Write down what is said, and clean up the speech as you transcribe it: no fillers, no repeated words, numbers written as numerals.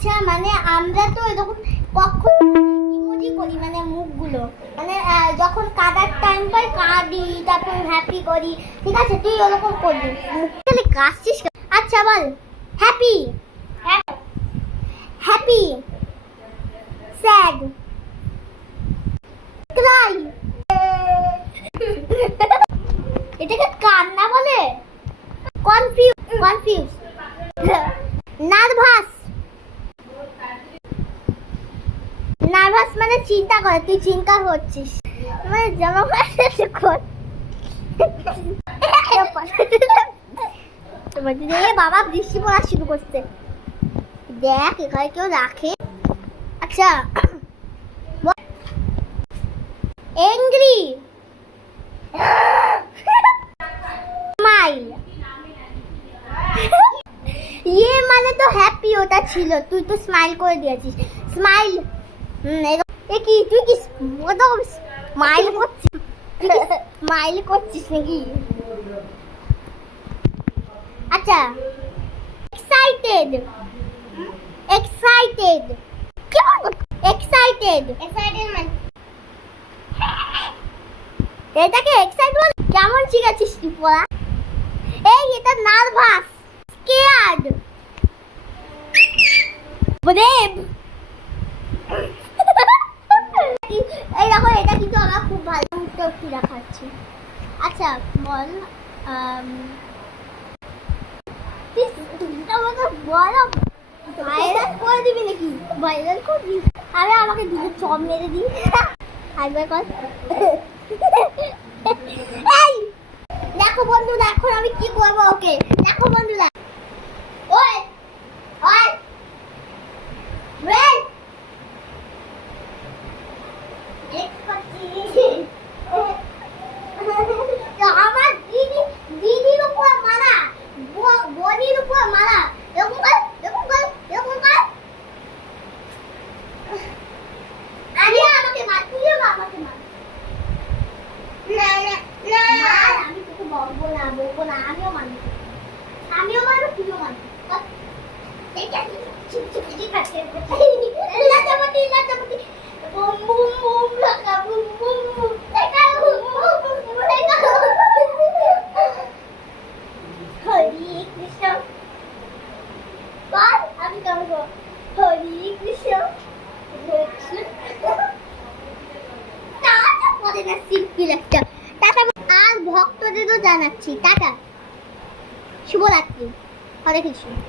আচ্ছা মানে আমরা তো এরকম কখন ইমোজি করি মানে মুখগুলো মানে যখন কাদার টাইম পাই কাঁদি তারপর হ্যাপি করি, ঠিক আছে? তুই ওরকম করবি, মুখে কাশছিস। আচ্ছা বল হ্যাপি, হ্যাপি, স্যাড, ক্রাই। এটাকে কান্না বলে? Confuse, nervous. নার্ভাস মানে চিন্তা করে, তুই চিন্তা করছিস মানে জামা কাপড় কর। বাবা বৃষ্টি পড়া শুরু করছে, দেখ এখানে কেউ রাখে। আচ্ছা এংরি, স্মাইল। ইয়ে মানে তো হ্যাপি ওটা ছিল, তুই তো স্মাইল করে দিয়েছিস। স্মাইল কি তুই কি স্মাইল করছিস? স্মাইল করছিস নাকি? আচ্ছা এক্সাইটেড, এক্সাইটেড, এক্সাইটেড, এক্সাইটেডমেন্ট। এটাকে এক্সাইট বল? কেমন শিখেছিস তুই পড়া? এই এটা নার্ভাস, স্কেয়ার্ড, ব্রেভ। এই দেখো এটা কিন্তু আমার খুব ভালো উত্তর দেখাচ্ছি। আচ্ছা বল বলো ভাইরাল করে দিবি নাকি? ভাইরাল করবি? আরে আমাকে দুটো চপ মেরে দিই একবার কর। এই দেখো বন্ধুরা এখন আমি কি করবো ওকে, দেখো বন্ধুরা। ওই ওই ওই আমার দিদির উপর মারা, বনির উপর মারা, এরকম কর, এরকম কর, এরকম কর। আরে আমাকে মার, তুইও আমাকে মার। না না না আমি তোকে বলবো না, বলবো না, আমিও মারবো, আমিও মারবো, তুইও মারবি। ঠিক আছে ঠিক আছে। লাচামতি লাচামতি বুম বুম বুম লাগা বুম বুম বুম লাগা বুম বুম বুম লাগা। হরি কৃষ্ণ বল, আমি গাবো হরি কৃষ্ণ কৃষ্ণ। টাটা পরে না সিম্পল একটা টাটা। আর ভক্তদেরও জানাচ্ছি টাটা, শুভরাত্রি, হরে কৃষ্ণ।